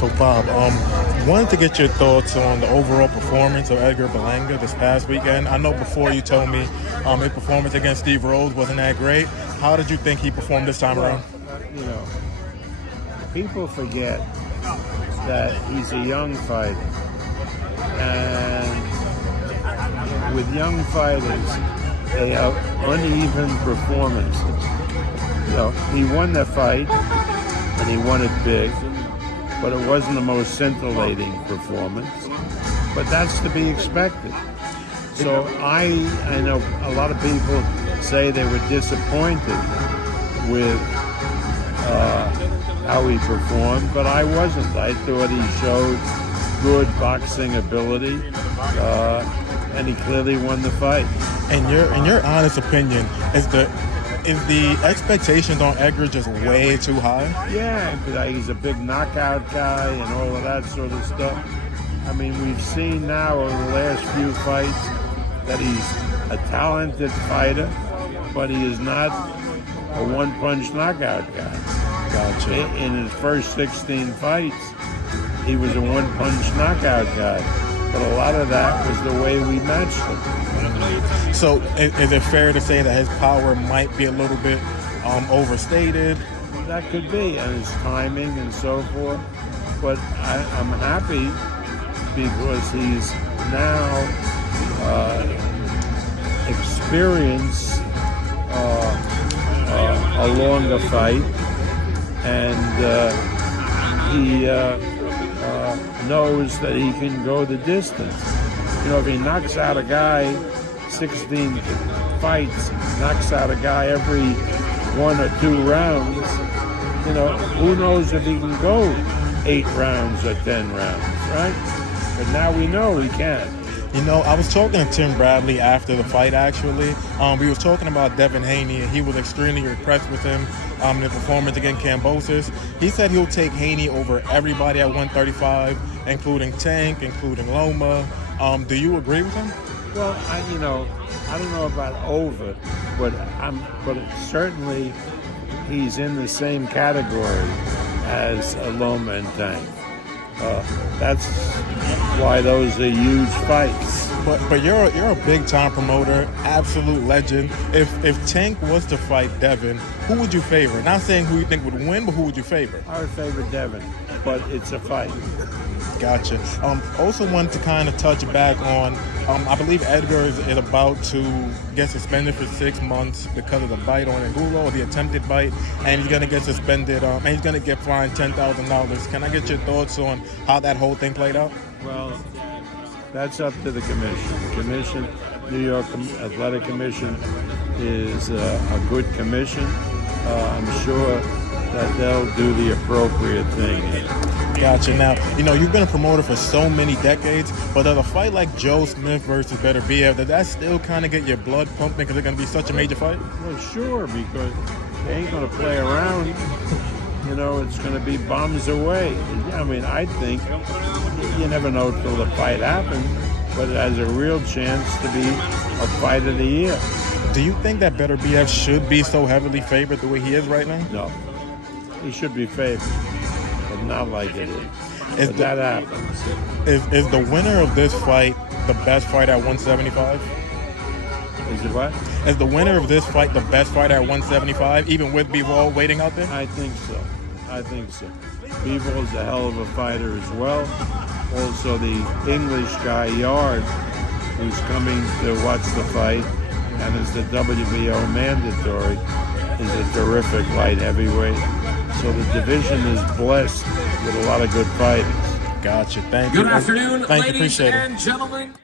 So, Bob, wanted to get your thoughts on the overall performance of Edgar Berlanga this past weekend. I know before you told me his performance against Steve Rhodes wasn't that great. How did you think he performed this time around? You know, people forget that he's a young fighter. And with young fighters, they have uneven performances. You know, he won the fight, and he won it big, but it wasn't the most scintillating performance. But that's to be expected. So I know a lot of people say they were disappointed with how he performed, but I wasn't. I thought he showed good boxing ability, and he clearly won the fight. In your honest opinion, is the expectations on Edgar just way too high? Yeah, he's a big knockout guy and all of that sort of stuff. I mean, we've seen now over the last few fights that he's a talented fighter, but he is not a one-punch knockout guy. Gotcha. In his first 16 fights, he was a one-punch knockout guy, but a lot of that was the way we matched him. So is it fair to say that his power might be a little bit overstated? That could be, and his timing and so forth. But I'm happy because he's now experienced a longer fight, and he knows that he can go the distance. You know, if he knocks out a guy 16 fights, knocks out a guy every 1 or 2 rounds, you know, who knows if he can go 8 rounds or 10 rounds, right? But now we know he can. You know, I was talking to Tim Bradley after the fight, actually. We was talking about Devin Haney, and he was extremely impressed with him in the performance against Kambosos. He said he'll take Haney over everybody at 135, including Tank, including Loma. Do you agree with him? Well, I don't know about over, but certainly he's in the same category as Loma and Tank. That's why those are huge fights. But you're a big time promoter, absolute legend. If Tank was to fight Devin, who would you favor? Not saying who you think would win, but who would you favor? I would favor Devin, but it's a fight. Gotcha. Also wanted to kind of touch back on, I believe Edgar is about to get suspended for 6 months because of the bite on Angulo, or the attempted bite, and he's going to get suspended, and he's going to get fined $10,000. Can I get your thoughts on how that whole thing played out? Well, that's up to the commission. The commission, New York Athletic Commission, is a good commission. I'm sure that they'll do the appropriate thing. Gotcha. Now, you've been a promoter for so many decades, but does a fight like Joe Smith versus Beterbiev, does that still kind of get your blood pumping because it's going to be such a major fight? Well, sure, because they ain't going to play around. It's going to be bombs away. I mean, I think you never know till the fight happens, but it has a real chance to be a fight of the year. Do you think that Beterbiev should be so heavily favored the way he is right now? No. He should be favored, but not like it is. But that happens. Is the winner of this fight the best fight at 175? Is it what? Is the winner of this fight the best fight at 175, even with Bivol waiting out there? I think so. Bivol's a hell of a fighter as well. Also, the English guy, Yard, who's coming to watch the fight and is the WBO mandatory, is a terrific light heavyweight. So the division is blessed with a lot of good fighters. Gotcha. Thank you. Good afternoon, ladies Appreciate it. and gentlemen.